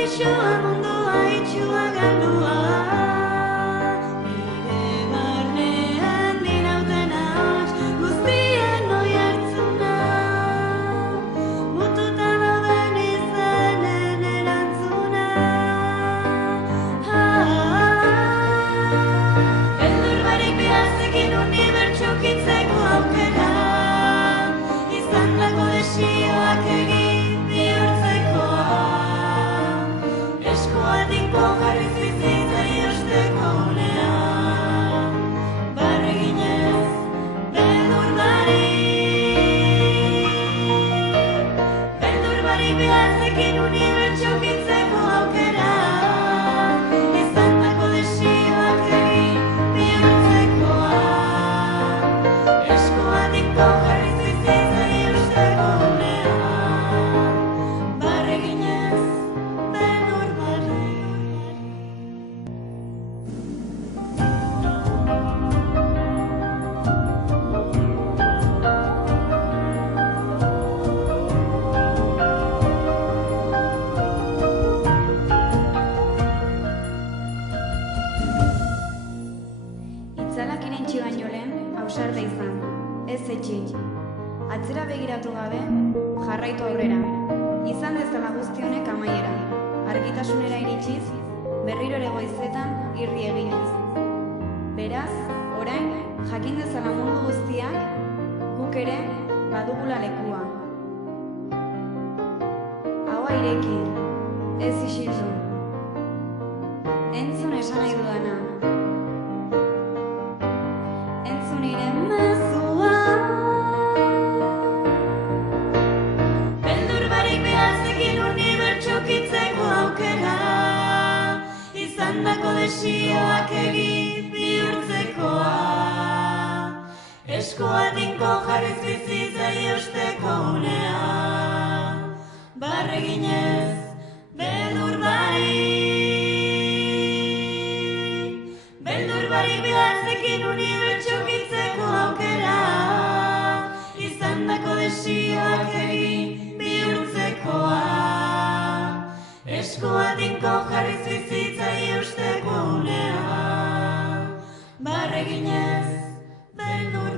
Isua mundua itxua galdua nire barnean dinauten ahots guztien oihartzuna mututa dauden izanen erantzuna beldur barik behazekin unibertsukitzeko aukera izandako desioak egin bihurtzekoa Eskoatinko jarriz bizitza iosteko unea barreginez beldur barik behazekin unibertsukitzeko aukera izandako desioak egin bihurtzekoa Eskoatinko jarriz bizitza iosteko unea barreginez Itzalak irentsi baino lehen, ausarta izan, ez etxi. Atzera begiratu gabe, jarraitu aurrera. Izan dezala guzti honek amaiera. Argitasunera iritsiz, berriro ere goizetan irri eginez. Beraz, orain, jakin dezala mundu guztiak, guk ere badugula lekua. Haua ireki, ez isildu. Entzun esan nahi dudana. Entzun nire mezua beldur barik behazekin unibertsukitzeko aukera izandako desioak egin bihurtzekoa Eskoatinko jarriz bizitza iosteko unea barreginez beldur barik behazekin unibertsukitzeko aukera izandako desioak egin bihurtzekoa Eskoatinko jarriz bizitza iosteko unea barreginez beldur